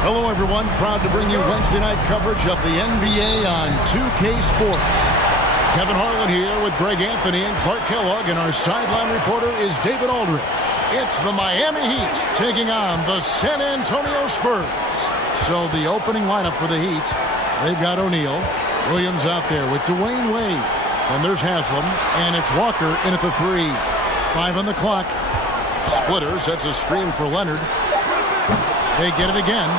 Hello, everyone. Proud to bring you Wednesday night coverage of the NBA on 2K Sports. Kevin Harlan here with Greg Anthony and Clark Kellogg, and our sideline reporter is David Aldridge. It's the Miami Heat taking on the San Antonio Spurs. So the opening lineup for the Heat, they've got O'Neal. Williams out there with Dwayne Wade. And there's Haslam, and it's Walker in at the 3. 5 on the clock. Splitter sets a screen for Leonard. They get it again.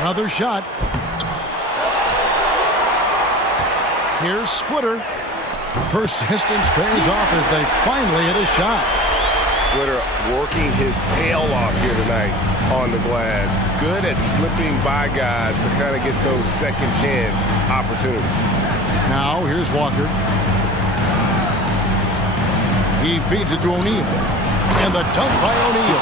Another shot. Here's Splitter. Persistence pays off as they finally hit a shot. Splitter working his tail off here tonight on the glass. Good at slipping by guys to kind of get those second chance opportunities. Now here's Walker. He feeds it to O'Neal. And the dunk by O'Neal.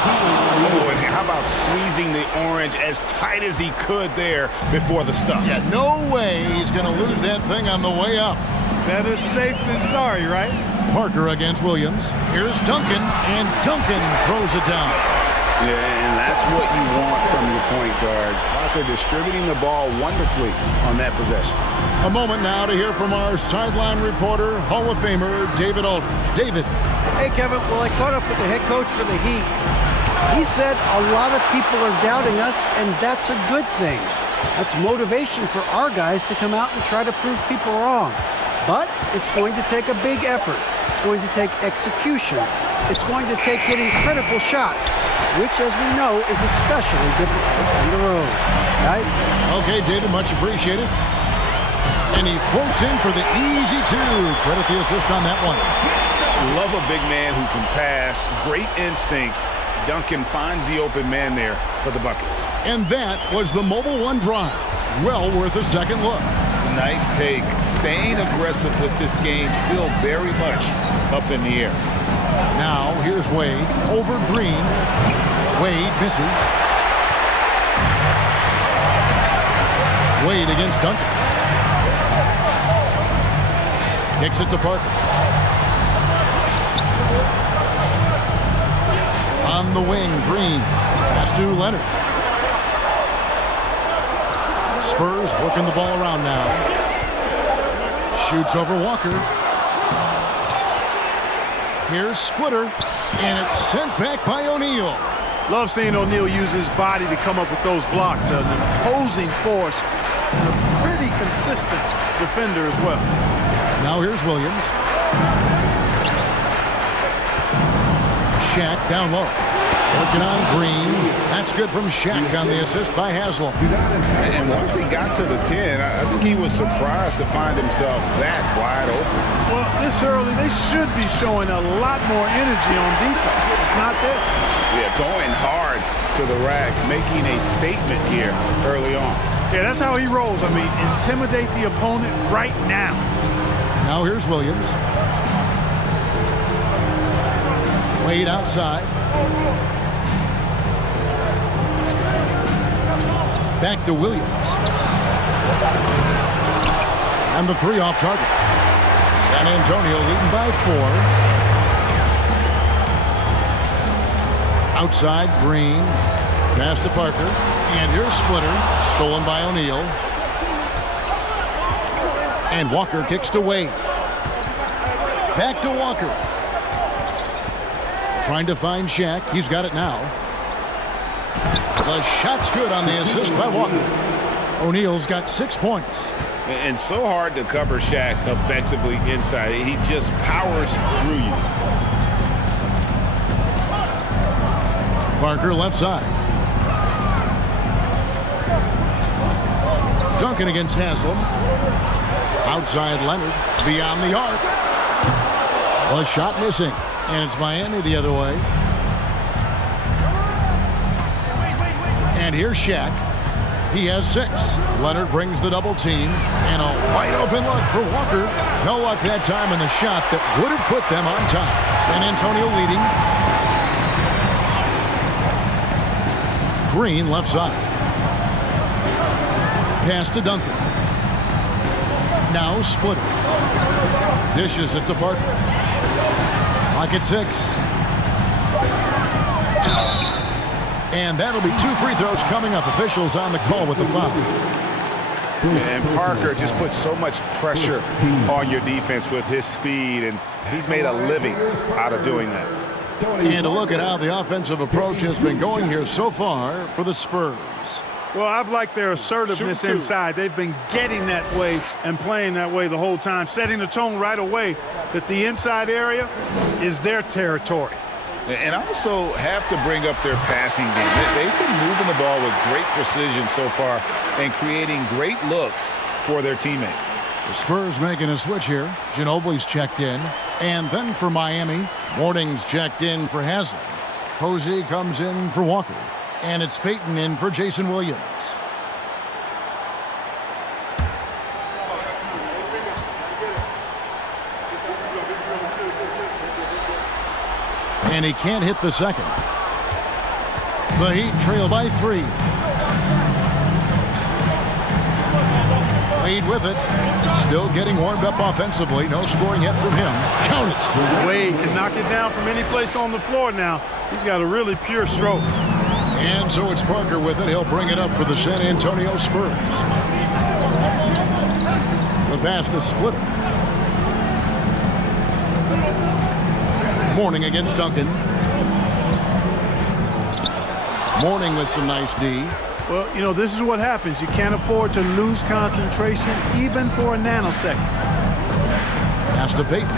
Oh, and how about squeezing the orange as tight as he could there before the stuff? Yeah, no way he's going to lose that thing on the way up. Better safe than sorry, right? Parker against Williams. Here's Duncan, and Duncan throws it down. Yeah, and that's what you want from your point guard. Parker distributing the ball wonderfully on that possession. A moment now to hear from our sideline reporter, Hall of Famer David Aldridge. David. Hey, Kevin. Well, I caught up with the head coach for the Heat. He said a lot of people are doubting us, and that's a good thing. That's motivation for our guys to come out and try to prove people wrong. But it's going to take a big effort. It's going to take execution. It's going to take hitting critical shots, which, as we know, is especially difficult on the road. Guys? Okay, David, much appreciated. And he floats in for the easy 2. Credit the assist on that one. Love a big man who can pass. Great instincts. Duncan finds the open man there for the bucket. And that was the Mobile One drive. Well worth a second look. Nice take. Staying aggressive with this game, still very much up in the air. Now here's Wade over Green. Wade misses. Wade against Duncan. Kicks it to Parker. On the wing, Green. Pass to Leonard. Spurs working the ball around now. Shoots over Walker. Here's Splitter. And it's sent back by O'Neal. Love seeing O'Neal use his body to come up with those blocks. An imposing force and a pretty consistent defender as well. Now here's Williams. Shaq down low. Working on Green. That's good from Shaq on the assist by Haslam. And once he got to the 10, I think he was surprised to find himself that wide open. Well, this early, they should be showing a lot more energy on defense. It's not there. Yeah, going hard to the rack, making a statement here early on. Yeah, that's how he rolls. I mean, intimidate the opponent right now. Now here's Williams. Wade outside. Back to Williams. And the 3 off target. San Antonio leading by 4. Outside, Green. Pass to Parker. And here's Splitter. Stolen by O'Neal. And Walker kicks to Wade. Back to Walker. Trying to find Shaq. He's got it now. The shot's good on the assist by Walker. O'Neal's got 6 points. And so hard to cover Shaq effectively inside. He just powers through you. Parker left side. Duncan against Haslam. Outside Leonard. Beyond the arc. A shot missing. And it's Miami the other way. And here's Shaq. He has 6. Leonard brings the double team. And a wide open look for Walker. No luck that time in the shot that would have put them on top. San Antonio leading. Green left side. Pass to Duncan. Now Splitter. Dishes it to Parker. Clock at 6. And that'll be 2 free throws coming up. Officials on the call with the foul. And Parker just puts so much pressure on your defense with his speed, and he's made a living out of doing that. And to look at how the offensive approach has been going here so far for the Spurs. Well, I've liked their assertiveness inside. They've been getting that way and playing that way the whole time, setting the tone right away that the inside area is their territory. And I also have to bring up their passing game. They've been moving the ball with great precision so far and creating great looks for their teammates. The Spurs making a switch here. Ginobili's checked in. And then for Miami, Morning's checked in for Haslem. Posey comes in for Walker. And it's Payton in for Jason Williams. And he can't hit the second. The Heat trail by 3. Wade with it. Still getting warmed up offensively. No scoring yet from him. Count it. Wade can knock it down from any place on the floor now. He's got a really pure stroke. And so it's Parker with it. He'll bring it up for the San Antonio Spurs. The pass to Splitter. Morning against Duncan. Morning with some nice D. Well, you know, this is what happens. You can't afford to lose concentration even for a nanosecond. Pass to Payton.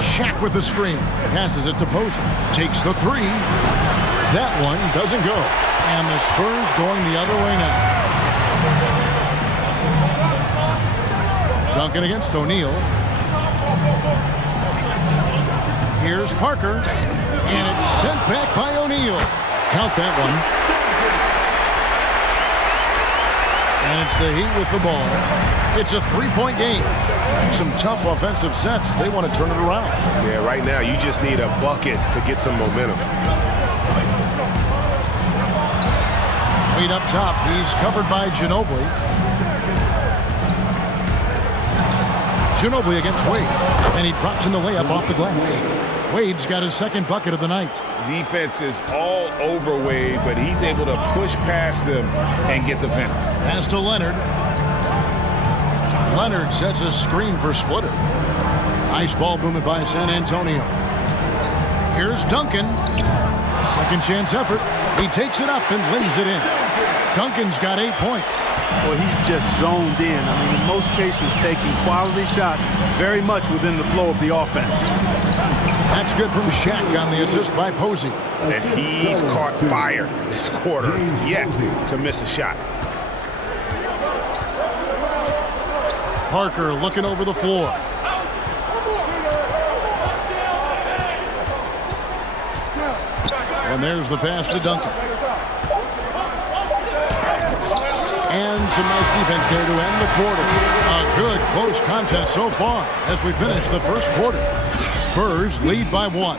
Shaq with the screen. Passes it to Posey. Takes the 3. That one doesn't go. And the Spurs going the other way now. Duncan against O'Neal. Here's Parker. And it's sent back by O'Neal. Count that one. And it's the Heat with the ball. It's a 3-point game. Some tough offensive sets. They want to turn it around. Yeah, right now you just need a bucket to get some momentum. Wade up top. He's covered by Ginobili. Ginobili against Wade. And he drops in the layup off the glass. Wade's got his second bucket of the night. Defense is all over Wade, but he's able to push past them and get the finish. Pass to Leonard. Leonard sets a screen for Splitter. Nice ball movement by San Antonio. Here's Duncan. Second chance effort. He takes it up and lays it in. Duncan's got 8 points. Well, he's just zoned in. I mean, in most cases, taking quality shots very much within the flow of the offense. That's good from Shaq on the assist by Posey. And he's caught fire this quarter yet to miss a shot. Parker looking over the floor. And there's the pass to Duncan. And some nice defense there to end the quarter. A good close contest so far as we finish the first quarter. Spurs lead by 1.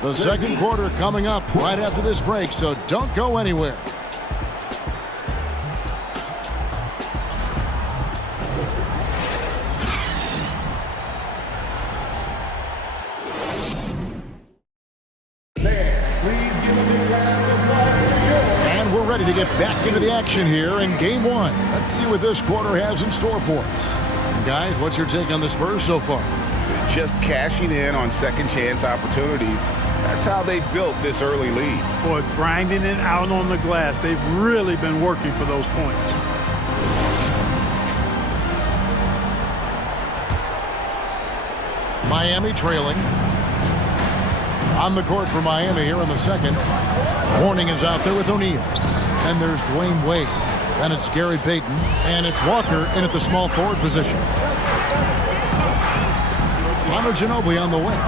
The second quarter coming up right after this break, so don't go anywhere. And we're ready to get back into the action here in Game 1. Let's see what this quarter has in store for us. Guys, what's your take on the Spurs so far? Just cashing in on second chance opportunities. That's how they built this early lead. Boy, grinding it out on the glass. They've really been working for those points. Miami trailing. On the court for Miami here in the second. Warning is out there with O'Neal. Then there's Dwayne Wade. Then it's Gary Payton. And it's Walker in at the small forward position. Manu Ginobili on the wing.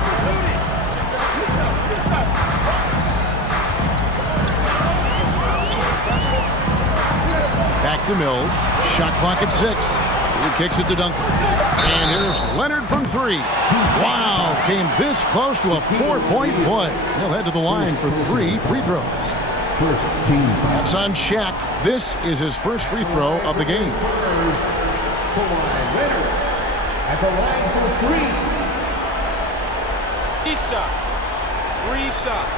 Back to Mills. Shot clock at 6. He kicks it to Duncan. And here's Leonard from 3. Wow, came this close to a 4-point play. He'll head to the line for 3 free throws. That's on Shaq. This is his first free throw of the game. At the line for 3. 3 shots.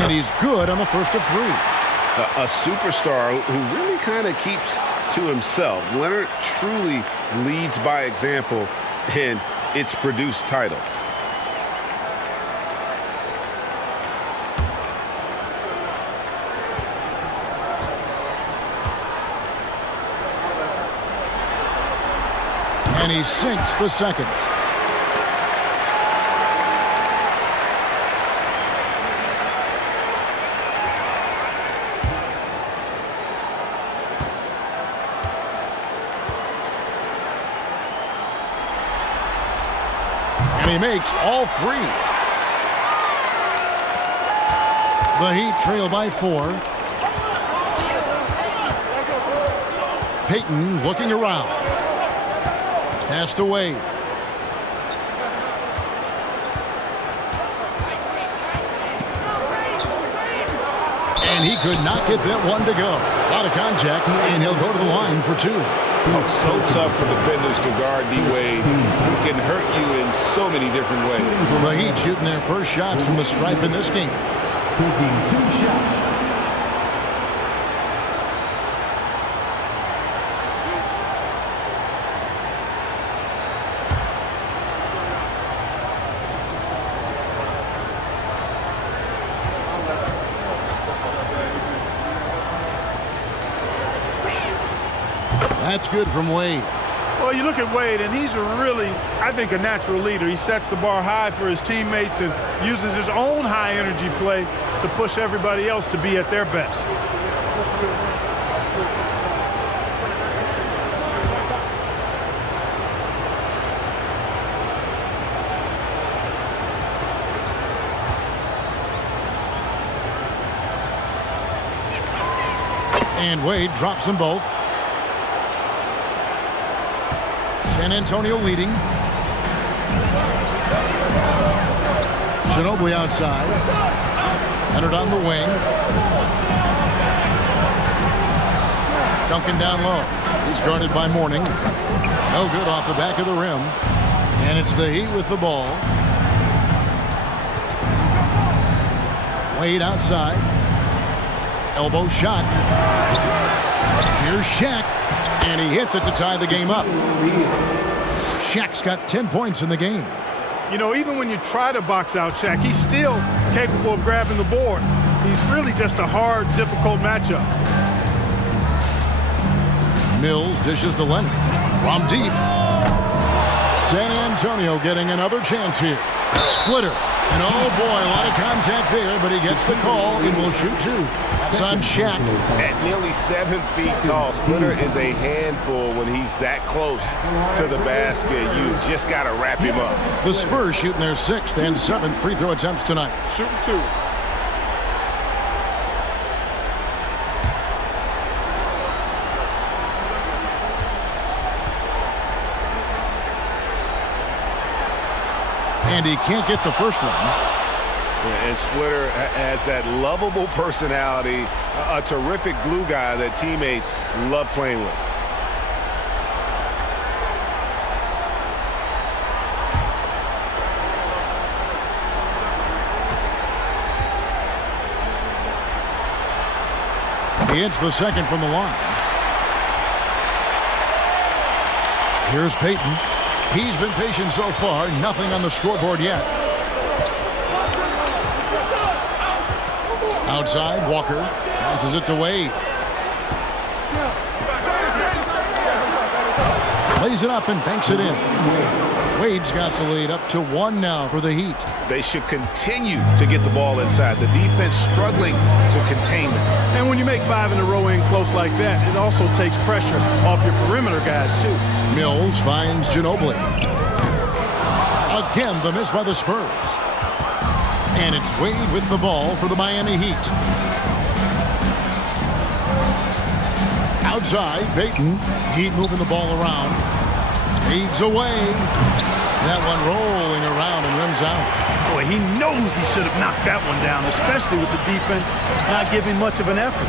And he's good on the first of 3. A superstar who really kind of keeps to himself. Leonard truly leads by example, and it's produced titles. And he sinks the second. And he makes all 3. The Heat trail by 4. Payton looking around. Passed away. And he could not get that one to go. A lot of contact, and he'll go to the line for 2. Oh, so tough for defenders to guard D-Wade. He can hurt you in so many different ways. The Heat shooting their first shots from the stripe in this game. Taking 2 shots. That's good from Wade. Well, you look at Wade, and he's really, I think, a natural leader. He sets the bar high for his teammates and uses his own high-energy play to push everybody else to be at their best. And Wade drops them both. San Antonio leading. Ginobili outside. Leonard on the wing. Duncan down low. He's guarded by Mourning. No good off the back of the rim. And it's the Heat with the ball. Wade outside. Elbow shot. Here's Shaq. And he hits it to tie the game up. Shaq's got 10 points in the game. You know, even when you try to box out Shaq, he's still capable of grabbing the board. He's really just a hard, difficult matchup. Mills dishes to Leonard from deep. San Antonio getting another chance here. Splitter. And oh boy, a lot of contact there, but he gets the call and will shoot 2. That's on Shaq. At nearly 7 feet tall, Splitter is a handful when he's that close to the basket. You just got to wrap him up. The Spurs shooting their 6th and 7th free throw attempts tonight. Shooting 2. And he can't get the first one. And Splitter has that lovable personality, a terrific glue guy that teammates love playing with. He hits the second from the line. Here's Payton. He's been patient so far. Nothing on the scoreboard yet. Outside, Walker passes it to Wade. Lays it up and banks it in. Wade's got the lead up to 1 now for the Heat. They should continue to get the ball inside. The defense struggling to contain them. And when you make 5 in a row in close like that, it also takes pressure off your perimeter guys, too. Mills finds Ginobili. Again, the miss by the Spurs. And it's Wade with the ball for the Miami Heat. Outside, Payton. Heat moving the ball around. Fades away. That one rolling around and rims out. Boy, he knows he should have knocked that one down, especially with the defense not giving much of an effort.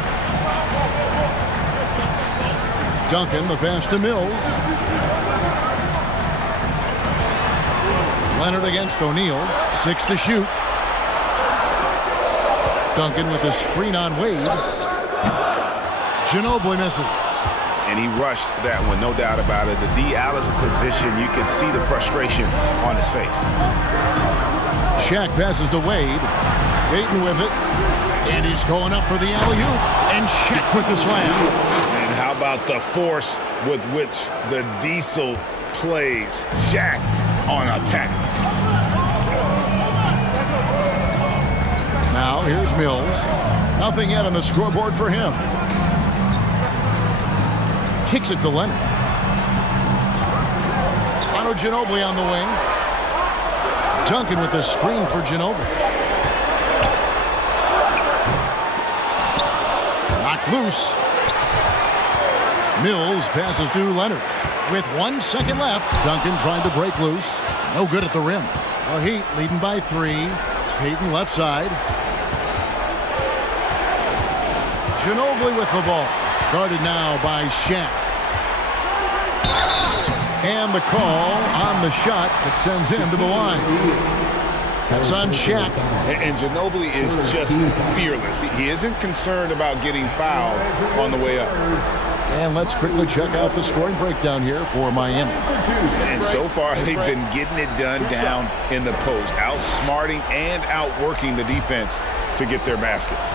Duncan, the pass to Mills. Leonard against O'Neal. 6 to shoot. Duncan with a screen on Wade. Ginobili misses. And he rushed that one, no doubt about it. The D out of position, you could see the frustration on his face. Shaq passes to Wade. Ayton with it. And he's going up for the alley-oop. And Shaq with the slam. And how about the force with which the Diesel plays? Shaq on attack. Now here's Mills. Nothing yet on the scoreboard for him. Kicks it to Leonard. Manu Ginobili on the wing. Duncan with the screen for Ginobili. Knocked loose. Mills passes to Leonard. With 1 second left, Duncan trying to break loose. No good at the rim. The Heat leading by 3. Payton left side. Ginobili with the ball. Guarded now by Shaq. And the call on the shot that sends him to the line. That's on Shaq. And Ginobili is just fearless. He isn't concerned about getting fouled on the way up. And let's quickly check out the scoring breakdown here for Miami. And so far, they've been getting it done down in the post, outsmarting and outworking the defense to get their baskets.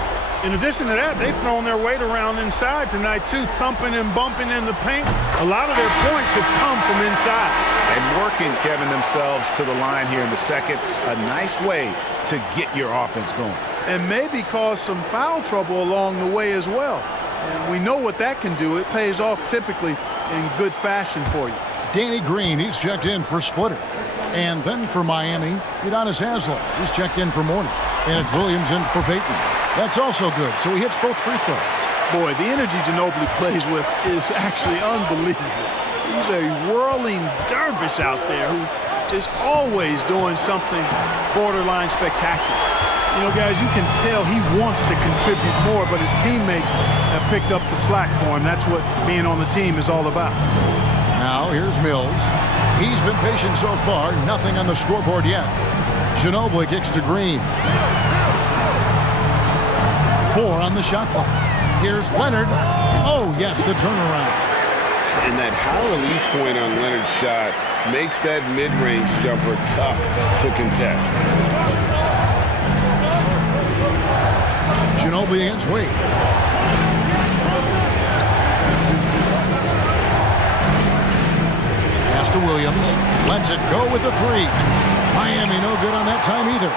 In addition to that, they've thrown their weight around inside tonight, too, thumping and bumping in the paint. A lot of their points have come from inside. And working, Kevin, themselves to the line here in the second. A nice way to get your offense going. And maybe cause some foul trouble along the way as well. And we know what that can do. It pays off typically in good fashion for you. Danny Green, he's checked in for Splitter. And then for Miami, Udonis Haslem, he's checked in for Mourning. And it's Williams in for Payton. That's also good, so he hits both free throws. Boy, the energy Ginobili plays with is actually unbelievable. He's a whirling dervish out there who is always doing something borderline spectacular. You know, guys, you can tell he wants to contribute more, but his teammates have picked up the slack for him. That's what being on the team is all about. Now, here's Mills. He's been patient so far. Nothing on the scoreboard yet. Ginobili kicks to Green. 4 on the shot clock. Here's Leonard. Oh, yes, the turnaround. And that high release point on Leonard's shot makes that mid-range jumper tough to contest. Ginobili against Wade. Pass to Williams. Lets it go with the 3. Miami no good on that time either.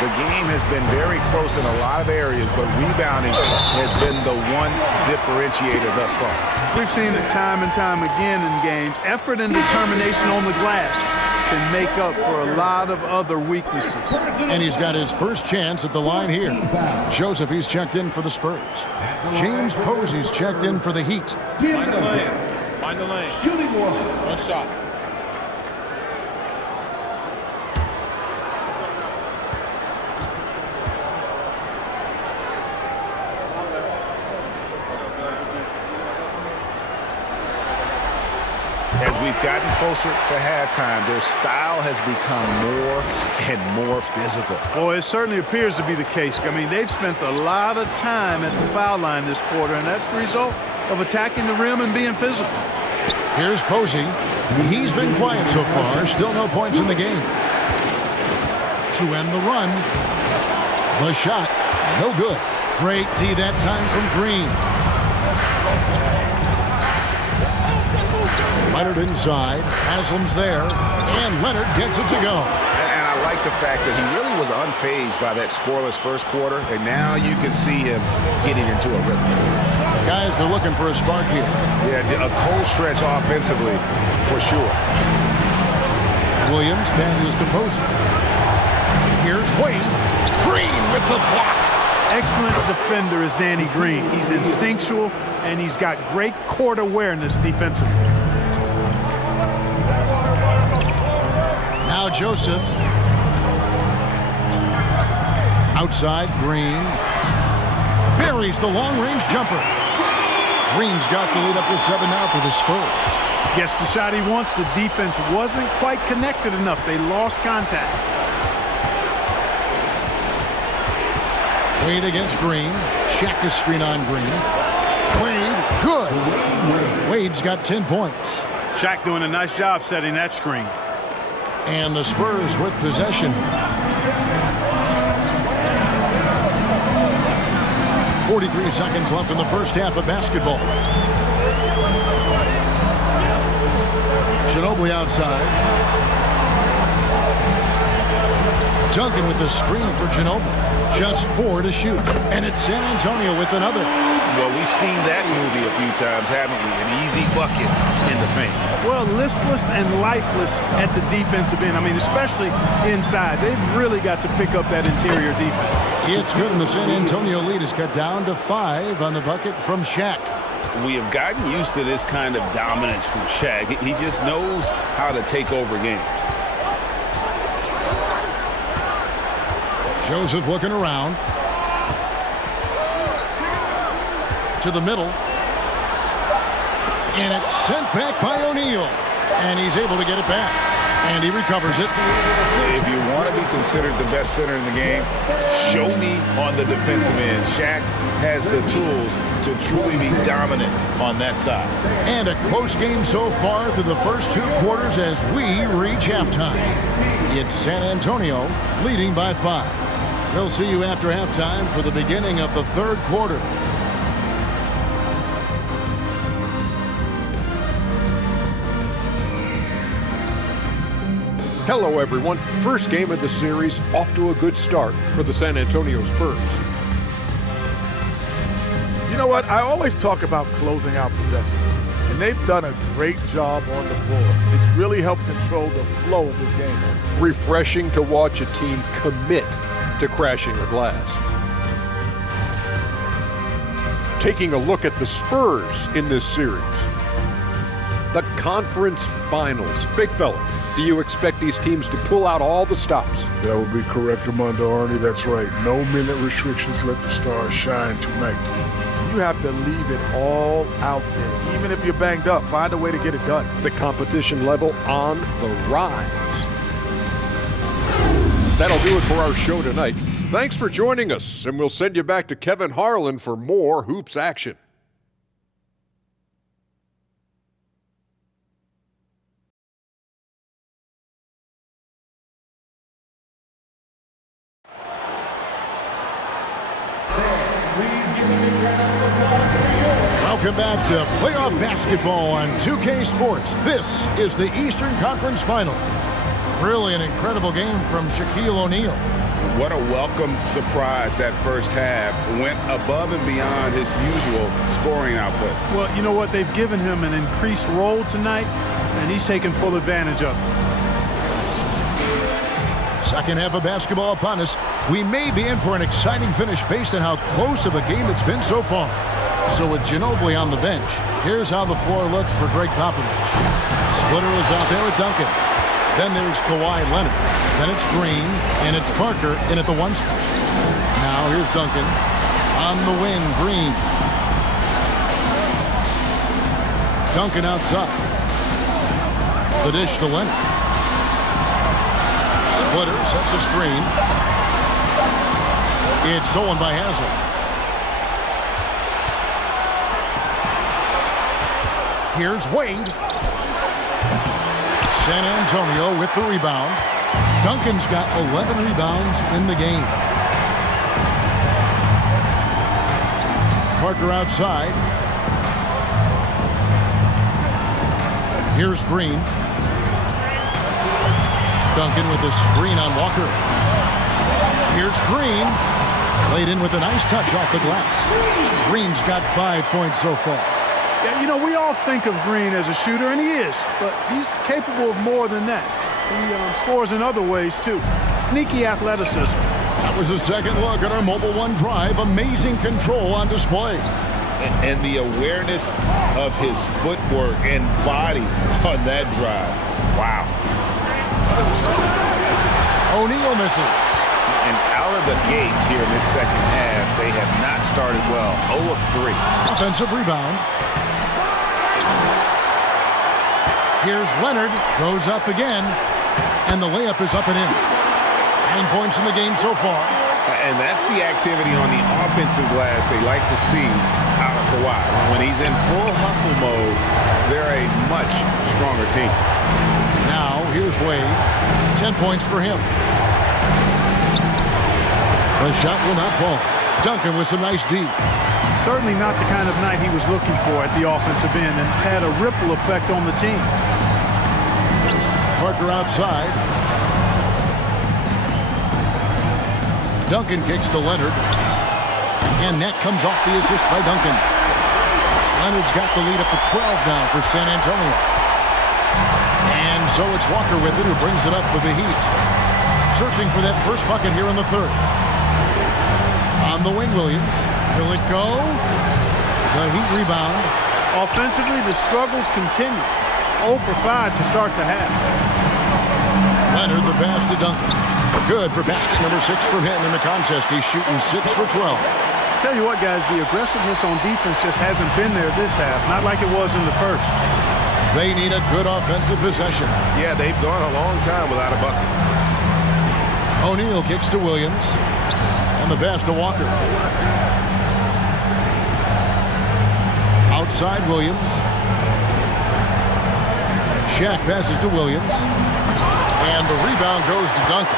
The game has been very close in a lot of areas, but rebounding has been the one differentiator thus far. We've seen it time and time again in games. Effort and determination on the glass can make up for a lot of other weaknesses. And he's got his first chance at the line here. Joseph, he's checked in for the Spurs. James Posey's checked in for the Heat. Mind the lane. Mind the lane. Shooting 1. One shot. As we've gotten closer to halftime, their style has become more and more physical. Boy, it certainly appears to be the case. I mean, they've spent a lot of time at the foul line this quarter, and that's the result of attacking the rim and being physical. Here's Posey. He's been quiet so far. Still no points in the game. To end the run. The shot. No good. Great D that time from Green. Leonard inside. Haslam's there. And Leonard gets it to go. And I like the fact that he really was unfazed by that scoreless first quarter, and now you can see him getting into a rhythm. Guys are looking for a spark here. Yeah, a cold stretch offensively, for sure. Williams passes to Posey. Here's Wade. Green with the block. Excellent defender is Danny Green. He's instinctual, and he's got great court awareness defensively. Now Joseph. Outside, Green. Buries the long-range jumper. Green's got the lead up to 7 now for the Spurs. Gets the shot he wants. The defense wasn't quite connected enough. They lost contact. Wade against Green. Shaq is screen on Green. Wade, good. Wade's got 10 points. Shaq doing a nice job setting that screen. And the Spurs with possession. 43 seconds left in the first half of basketball. Ginobili outside. Duncan with the screen for Ginobili. Just 4 to shoot. And it's San Antonio with another. Well, we've seen that movie a few times, haven't we? An easy bucket in the paint. Well, listless and lifeless at the defensive end. I mean, especially inside. They've really got to pick up that interior defense. It's good, and the San Antonio lead is cut down to 5 on the bucket from Shaq. We have gotten used to this kind of dominance from Shaq. He just knows how to take over games. Joseph looking around. To the middle. And it's sent back by O'Neal. And he's able to get it back. And he recovers it. If you want to be considered the best center in the game, show me on the defensive end. Shaq has the tools to truly be dominant on that side. And a close game so far through the first 2 quarters as we reach halftime. It's San Antonio leading by 5. We'll see you after halftime for the beginning of the 3rd quarter. Hello, everyone. First game of the series, off to a good start for the San Antonio Spurs. You know what? I always talk about closing out possession, and they've done a great job on the floor. It's really helped control the flow of this game. Refreshing to watch a team commit to crashing the glass. Taking a look at the Spurs in this series. The conference finals. Big fella, do you expect these teams to pull out all the stops? That would be correct, Armando Arnie. That's right. No minute restrictions. Let the stars shine tonight. You have to leave it all out there. Even if you're banged up, find a way to get it done. The competition level on the rise. That'll do it for our show tonight. Thanks for joining us, and we'll send you back to Kevin Harlan for more hoops action. Welcome back to playoff basketball on 2K Sports. This is the Eastern Conference Finals. Really an incredible game from Shaquille O'Neal. What a welcome surprise that first half. Went above and beyond his usual scoring output. Well, you know what? They've given him an increased role tonight, and he's taken full advantage of it. Second half of basketball upon us. We may be in for an exciting finish based on how close of a game it's been so far. So with Ginobili on the bench, here's how the floor looks for Greg Popovich. Splitter is out there with Duncan. Then there's Kawhi Leonard. Then it's Green, and it's Parker in at the 1 spot. Now here's Duncan. On the wing, Green. Duncan outside. The dish to Leonard. Splitter sets a screen. It's stolen by Haslem. Here's Wade. San Antonio with the rebound. Duncan's got 11 rebounds in the game. Parker outside. Here's Green. Duncan with a screen on Walker. Here's Green. Laid in with a nice touch off the glass. Green's got 5 points so far. Yeah, you know, we all think of Green as a shooter, and he is, but he's capable of more than that. He scores in other ways, too. Sneaky athleticism. That was a second look at our Mobile One drive. Amazing control on display. And the awareness of his footwork and body on that drive. Wow. O'Neal misses. And out of the gates here in this second half, they have not started well. 0 of 3. Offensive rebound. Here's Leonard. Goes up again. And the layup is up and in. 9 points in the game so far. And that's the activity on the offensive glass they like to see out of Kawhi. When he's in full hustle mode, they're a much stronger team. Now, here's Wade. 10 points for him. The shot will not fall. Duncan with some nice D. Certainly not the kind of night he was looking for at the offensive end, and it's had a ripple effect on the team. Parker outside. Duncan kicks to Leonard. And that comes off the assist by Duncan. Leonard's got the lead up to 12 now for San Antonio. And so it's Walker with it who brings it up for the Heat. Searching for that first bucket here in the third. On the wing, Williams. Will it go? The Heat rebound. Offensively, the struggles continue. 0 for 5 to start the half. Leonard, the pass to Duncan. Good for basket number 6 from him in the contest. He's shooting 6 for 12. Tell you what, guys, the aggressiveness on defense just hasn't been there this half. Not like it was in the first. They need a good offensive possession. Yeah, they've gone a long time without a bucket. O'Neal kicks to Williams. And the pass to Walker. Outside Williams. Shaq passes to Williams. And the rebound goes to Duncan.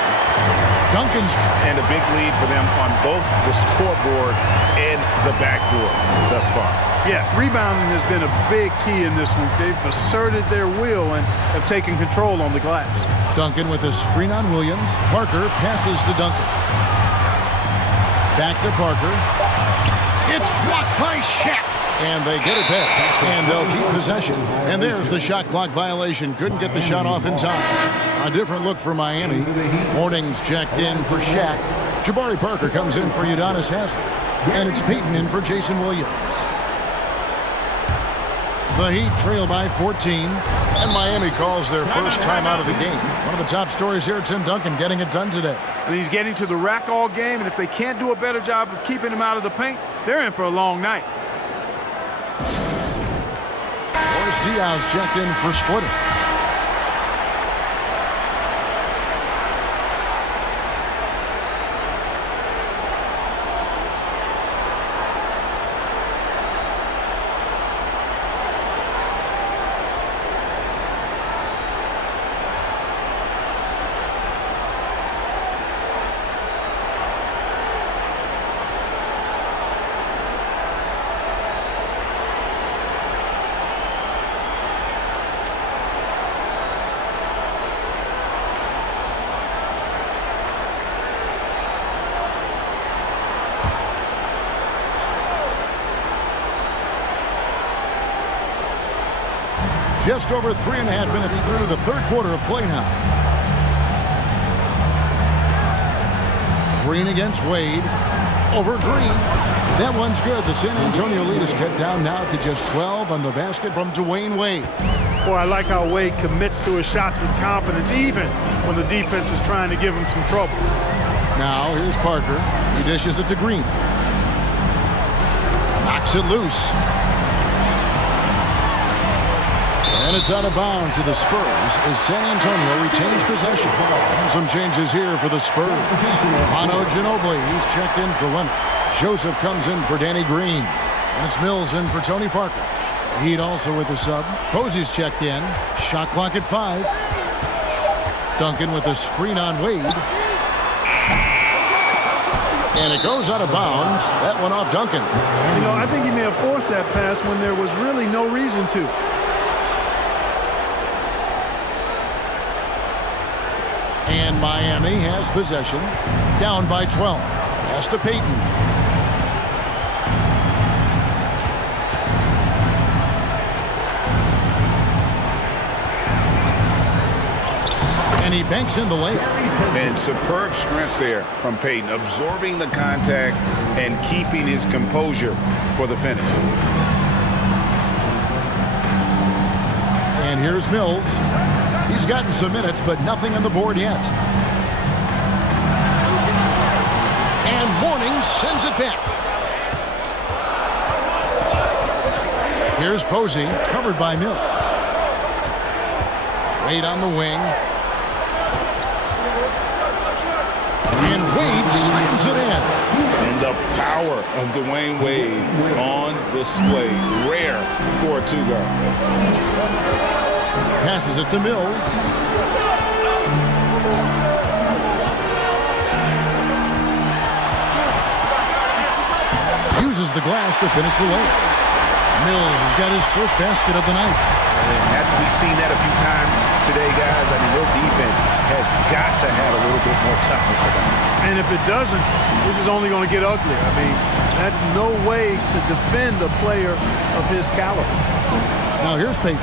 Duncan's... And a big lead for them on both the scoreboard and the backboard thus far. Yeah, rebounding has been a big key in this one. They've asserted their will and have taken control on the glass. Duncan with a screen on Williams. Parker passes to Duncan. Back to Parker. It's blocked by Shaq. And they get it back. And they'll keep possession. And there's the shot clock violation. Couldn't get the shot off in time. A different look for Miami. Morning's checked in for Shaq. Jabari Parker comes in for Udonis Haslem. And it's Peyton in for Jason Williams. The Heat trail by 14. And Miami calls their first time out of the game. One of the top stories here, Tim Duncan getting it done today. And he's getting to the rack all game, and if they can't do a better job of keeping him out of the paint, they're in for a long night. Boris Diaz checked in for Splitter. Just over 3.5 minutes through the third quarter of play now. Green against Wade. Over Green. That one's good. The San Antonio lead is cut down now to just 12 on the basket from Dwayne Wade. Boy, I like how Wade commits to his shots with confidence, even when the defense is trying to give him some trouble. Now, here's Parker. He dishes it to Green. Knocks it loose. And it's out of bounds to the Spurs as San Antonio retains possession. And some changes here for the Spurs. Manu Ginobili, he's checked in for Leonard. Joseph comes in for Danny Green. And it's Mills in for Tony Parker. Heat also with the sub. Posey's checked in. Shot clock at 5. Duncan with a screen on Wade. And it goes out of bounds. That one off Duncan. You know, I think he may have forced that pass when there was really no reason to. And Miami has possession. Down by 12. Pass to Peyton. And he banks in the layup. And superb strength there from Peyton, absorbing the contact and keeping his composure for the finish. And here's Mills. He's gotten some minutes, but nothing on the board yet. And Mourning sends it back. Here's Posey, covered by Mills. Wade on the wing. And Wade slams it in. And the power of Dwayne Wade on display. Rare for a two-guard. Passes it to Mills. Uses the glass to finish the layup. Mills has got his first basket of the night. And haven't we seen that a few times today, guys? I mean, their defense has got to have a little bit more toughness about it. And if it doesn't, this is only going to get uglier. I mean, that's no way to defend a player of his caliber. Now here's Payton.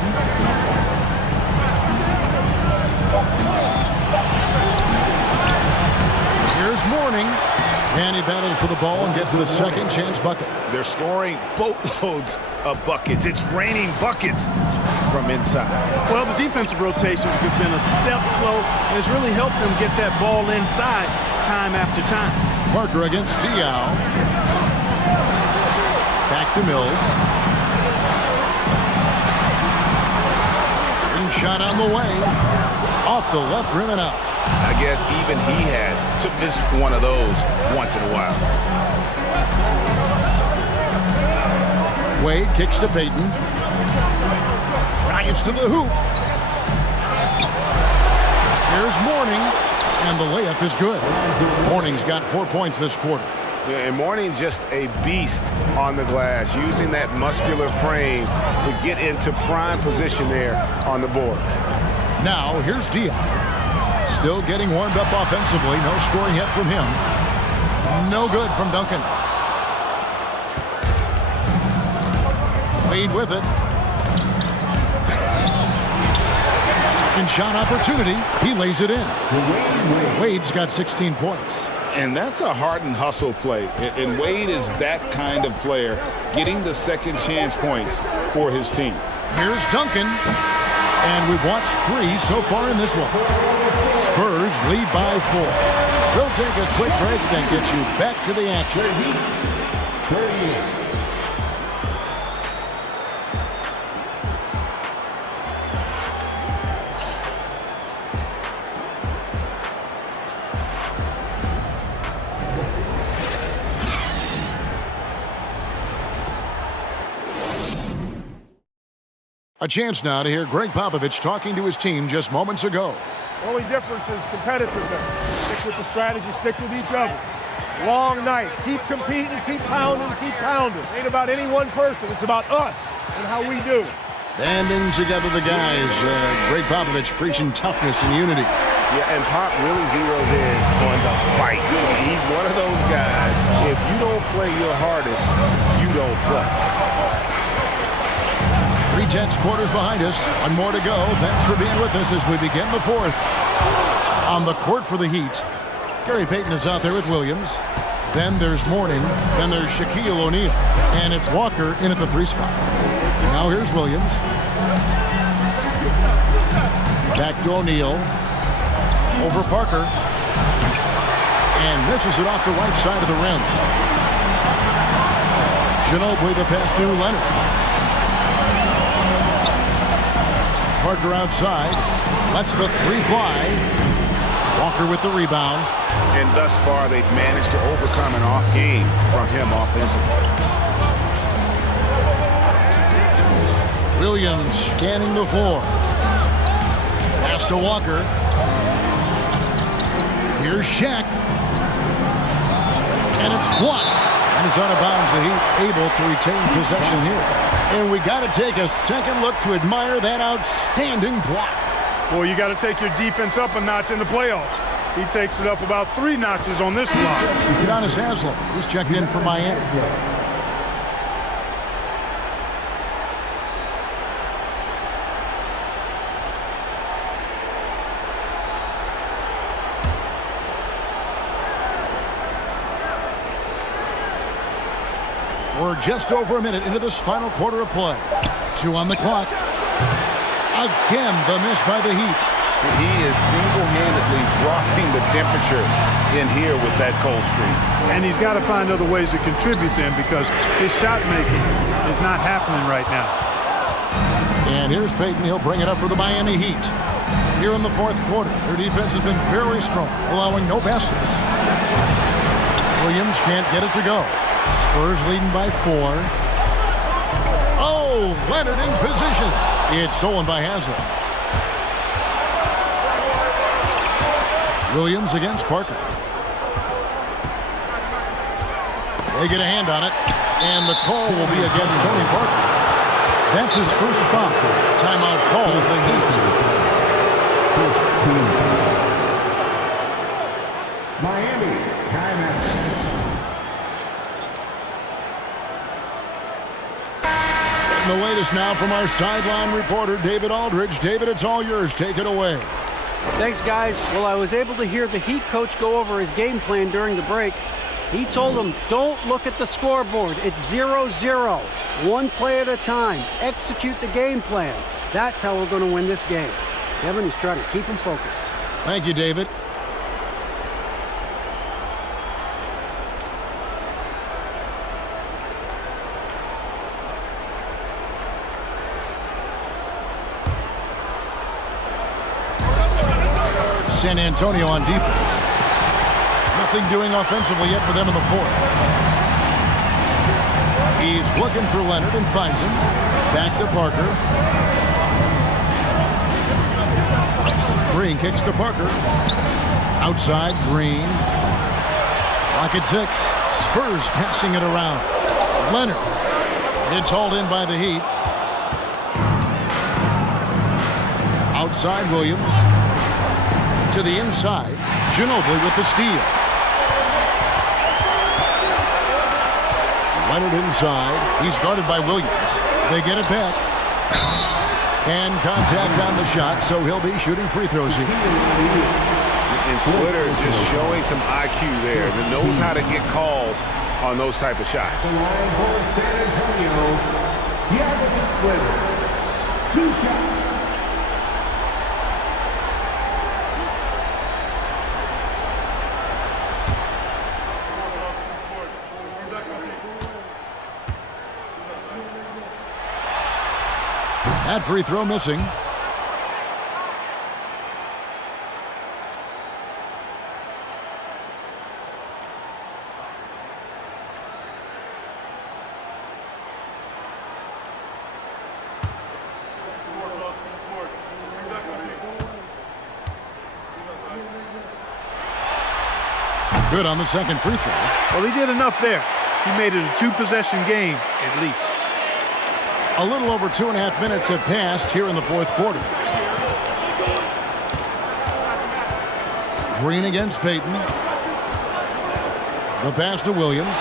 Here's Mourning. And he battles for the ball and gets the second chance bucket. They're scoring boatloads of buckets. It's raining buckets from inside. Well, the defensive rotations have been a step slow, and it's really helped them get that ball inside time after time. Parker against Diaw. Back to Mills. Green shot on the way. Off the left rim and out. I guess even he has to miss one of those once in a while. Wade kicks to Payton. Drives to the hoop. Here's Mourning, and the layup is good. Mourning's got 4 points this quarter. Yeah, and Mourning's just a beast on the glass, using that muscular frame to get into prime position there on the board. Now, here's Diaw. Still getting warmed up offensively. No scoring yet from him. No good from Duncan. Wade with it. Second shot opportunity. He lays it in. Wade's got 16 points. And that's a hardened hustle play. And Wade is that kind of player, getting the second chance points for his team. Here's Duncan. And we've watched 3 so far in this one. Spurs lead by 4. We'll take a quick break, then get you back to the action. 38. A chance now to hear Greg Popovich talking to his team just moments ago. Only difference is competitiveness. Stick with the strategy, stick with each other. Long night. Keep competing, keep pounding, keep pounding. Ain't about any one person. It's about us and how we do. Banding together the guys. Greg Popovich preaching toughness and unity. Yeah, and Pop really zeroes in on the fight. He's one of those guys, if you don't play your hardest, you don't play. 3/10 quarters behind us. One more to go. Thanks for being with us as we begin the fourth. On the court for the Heat, Gary Payton is out there with Williams. Then there's Mourning. Then there's Shaquille O'Neal. And it's Walker in at the 3 spot. Now here's Williams. Back to O'Neal. Over Parker. And misses it off the right side of the rim. Ginobili the pass to Leonard. Parker outside, lets the 3 fly. Walker with the rebound. And thus far, they've managed to overcome an off game from him offensively. Williams scanning the floor. Pass to Walker. Here's Shaq. And it's blocked. And it's out of bounds. The Heat able to retain possession here. And we got to take a second look to admire that outstanding block. Well, you got to take your defense up a notch in the playoffs. He takes it up about 3 notches on this block. Udonis Haslem, he's checked in for Miami. We're just over a minute into this final quarter of play. 2 on the clock. Again, the miss by the Heat. He is single-handedly dropping the temperature in here with that cold streak. And he's got to find other ways to contribute then, because his shot making is not happening right now. And here's Payton. He'll bring it up for the Miami Heat. Here in the fourth quarter, their defense has been very strong, allowing no baskets. Williams can't get it to go. Spurs leading by 4. Oh, Leonard in position. It's stolen by Haslam. Williams against Parker. They get a hand on it, and the call will be against Tony Parker. That's his first foul. Timeout call, the Heat. Miami, timeout. And the latest now from our sideline reporter, David Aldridge. David, it's all yours. Take it away. Thanks, guys. Well, I was able to hear the Heat coach go over his game plan during the break. He told them, don't look at the scoreboard. It's 0-0. One play at a time. Execute the game plan. That's how we're going to win this game. Kevin is trying to keep him focused. Thank you, David. San Antonio on defense. Nothing doing offensively yet for them in the fourth. He's looking for Leonard and finds him. Back to Parker. Green kicks to Parker. Outside, Green. Clock at 6. Spurs passing it around. Leonard. It's hauled in by the Heat. Outside, Williams. To the inside. Ginobili with the steal. Leonard inside. He's guarded by Williams. They get it back. And contact on the shot, so he'll be shooting free throws here. And Splitter just showing some IQ there. That knows how to get calls on those type of shots. The line for San Antonio, Splitter. 2 shots. That free throw missing. Good on the second free throw. Well, he did enough there. He made it a 2-possession game, at least. A little over 2.5 minutes have passed here in the fourth quarter. Green against Payton. The pass to Williams.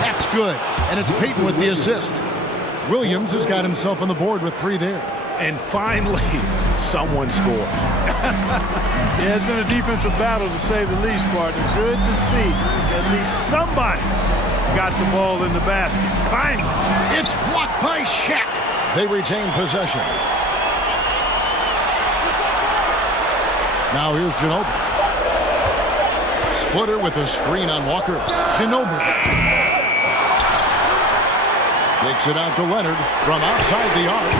That's good. And it's Payton with the assist. Williams has got himself on the board with 3 there. And finally, someone scored. Yeah, it's been a defensive battle, to say the least, partner. Good to see at least somebody got the ball in the basket. Finally. It's blocked by Shaq. They retain possession. Now here's Ginobili. Splitter with a screen on Walker. Ginobili. Takes it out to Leonard from outside the arc.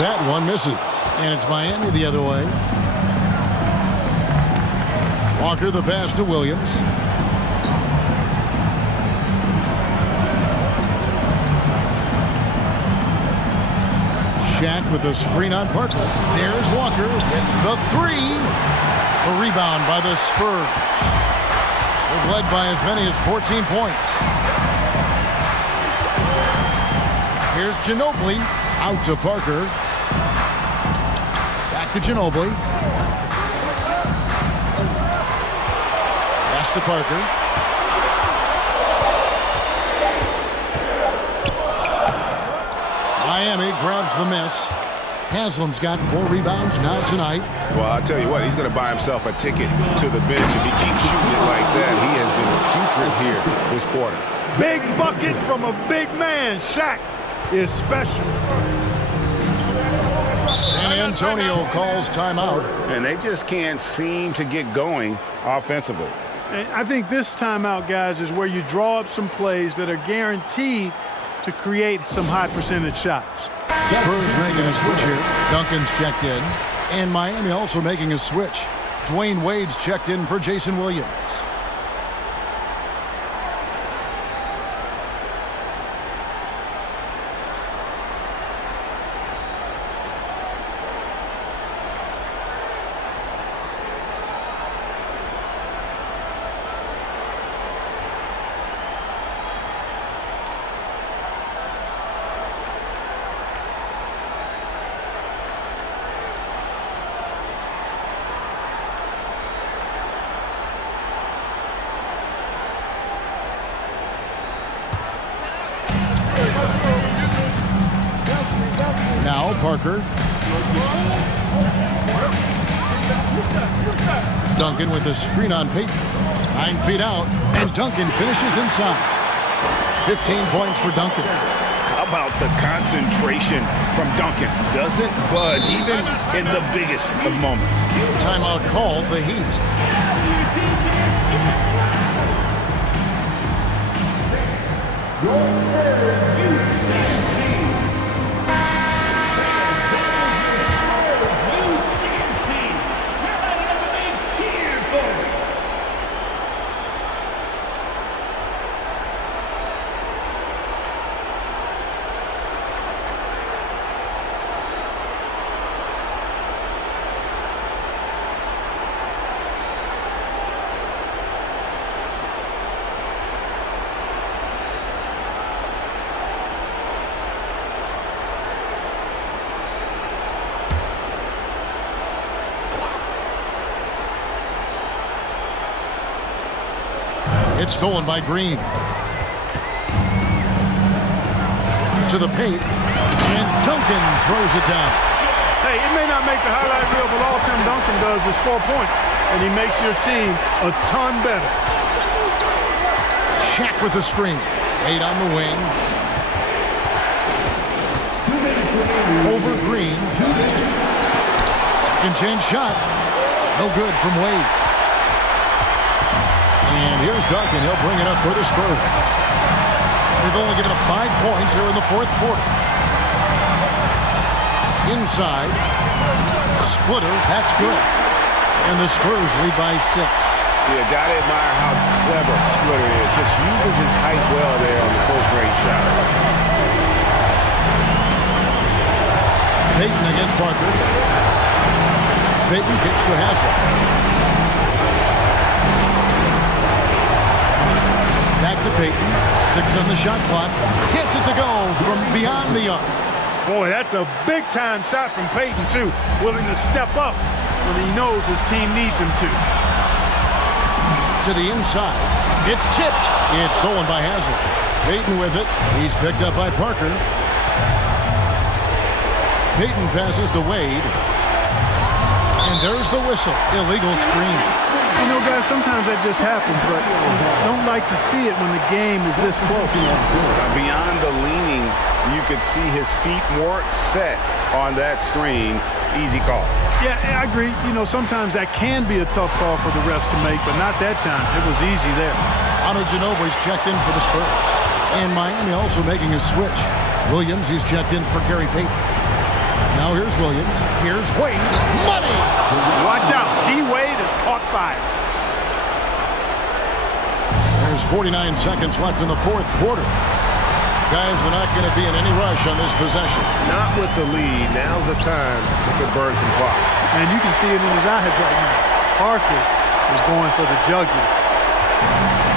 That one misses. And it's Miami the other way. Walker the pass to Williams. Shaq with a screen on Parker. There's Walker with the 3. A rebound by the Spurs. They've led by as many as 14 points. Here's Ginobili out to Parker. Back to Ginobili. Pass to Parker. Miami grabs the miss. Haslam's got 4 rebounds now tonight. Well, I'll tell you what, he's going to buy himself a ticket to the bench. If he keeps shooting it like that, he has been putrid here this quarter. Big bucket from a big man. Shaq is special. San Antonio calls timeout. And they just can't seem to get going offensively. And I think this timeout, guys, is where you draw up some plays that are guaranteed to create some high percentage shots. Spurs making a switch here. Duncan's checked in. And Miami also making a switch. Dwayne Wade's checked in for Jason Williams. Now Parker. Duncan with a screen on Peyton. 9 feet out, and Duncan finishes inside. 15 points for Duncan. How about the concentration from Duncan? Doesn't budge even in the biggest of moments. Timeout called the Heat. It's stolen by Green. To the paint, and Duncan throws it down. Hey, it may not make the highlight reel, but all Tim Duncan does is score points, and he makes your team a ton better. Shaq with the screen. 8 on the wing. Over Green. Second chance shot. No good from Wade. And here's Duncan. He'll bring it up for the Spurs. They've only given up 5 points here in the fourth quarter. Inside. Splitter. That's good. And the Spurs lead by 6. Yeah, gotta admire how clever Splitter is. Just uses his height well there on the close-range shots. Peyton against Parker. Peyton kicks to Haslett. Back to Peyton. 6 on the shot clock. Gets it to go from beyond the arc. Boy, that's a big-time shot from Peyton, too. Willing to step up when he knows his team needs him to. To the inside. It's tipped. It's stolen by Haslett. Peyton with it. He's picked up by Parker. Peyton passes to Wade. And there's the whistle. Illegal screen. You know, guys, sometimes that just happens, but don't like to see it when the game is this close. Beyond the leaning, you could see his feet weren't set on that screen. Easy call. Yeah, I agree. You know, sometimes that can be a tough call for the refs to make, but not that time. It was easy there. Ginobili's checked in for the Spurs. And Miami also making a switch. Williams, he's checked in for Gary Payton. Now here's Williams. Here's Wade. Money! Watch out. D-Wade has caught fire. There's 49 seconds left in the fourth quarter. Guys, they're not going to be in any rush on this possession. Not with the lead. Now's the time to burn some clock. And you can see it in his eyes right now. Parker is going for the jugular.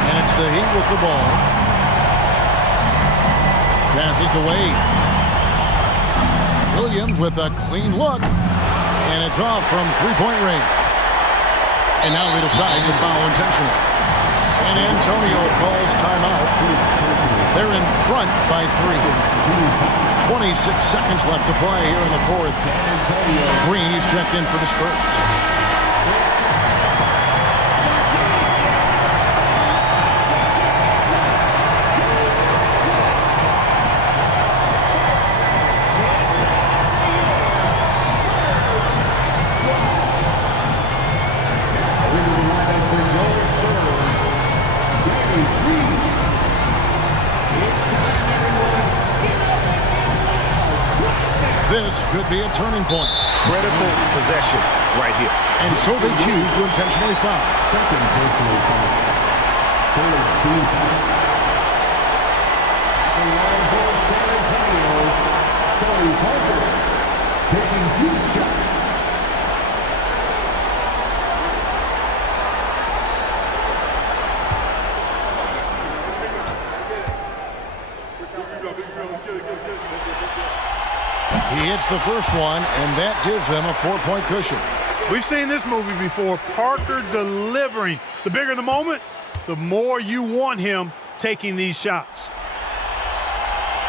And it's the Heat with the ball. Passes to Wade. Williams with a clean look. And it's off from three-point range. And now they decide to foul intentionally. San Antonio calls timeout. They're in front by 3. 26 seconds left to play here in the fourth. Green is checked in for the Spurs. This could be a turning point. Critical possession right here. And so they choose to intentionally foul. Second personal foul. Third team foul. The line for San Antonio, Tony Parker, taking 2 shots. He hits the first one, and that gives them a 4-point cushion. We've seen this movie before. Parker delivering. The bigger the moment, the more you want him taking these shots.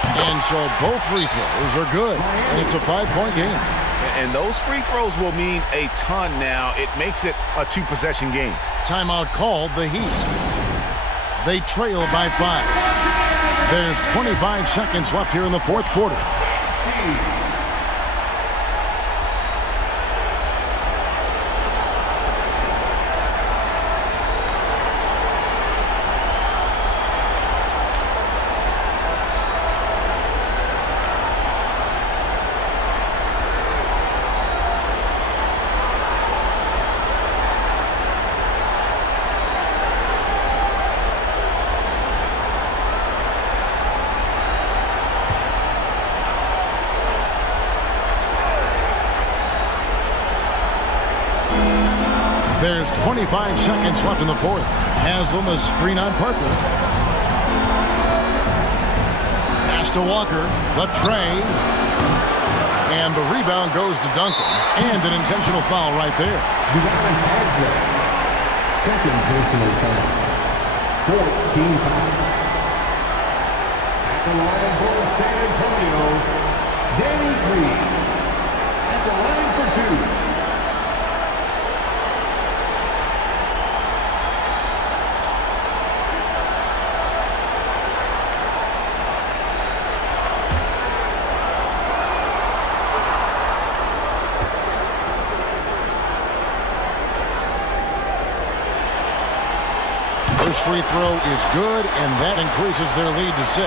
And so both free throws are good, and it's a 5-point game. And those free throws will mean a ton now. It makes it a 2-possession game. Timeout called, the Heat. They trail by 5. There's 25 seconds left here in the fourth quarter. There's 25 seconds left in the fourth. Haslam, a screen on Parker. Pass to Walker. The tray. And the rebound goes to Duncan. And an intentional foul right there. Second personal foul. 14 foul. At the line for San Antonio, Danny Green. At the line for 2. First free throw is good, and that increases their lead to 6.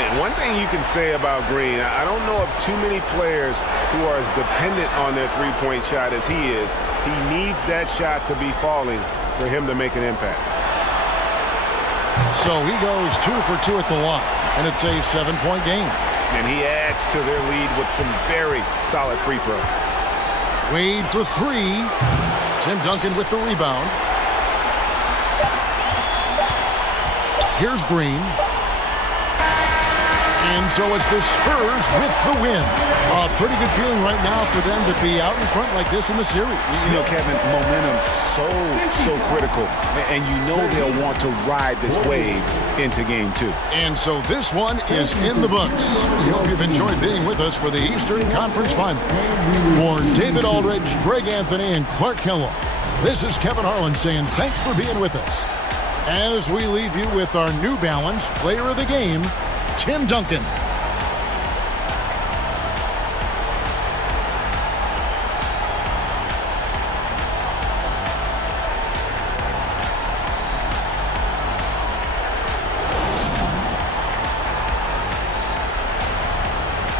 And one thing you can say about Green, I don't know of too many players who are as dependent on their three-point shot as he is. He needs that shot to be falling for him to make an impact. So he goes 2 for 2 at the line, and it's a 7-point game. And he adds to their lead with some very solid free throws. Wade for 3. Tim Duncan with the rebound. Here's Green. And so it's the Spurs with the win. A pretty good feeling right now for them to be out in front like this in the series. You know, Kevin, momentum so critical. And you know they'll want to ride this wave into game 2. And so this one is in the books. We hope you've enjoyed being with us for the Eastern Conference Finals. For David Aldridge, Greg Anthony, and Clark Kellogg, this is Kevin Harlan saying thanks for being with us. As we leave you with our New Balance Player of the Game, Tim Duncan.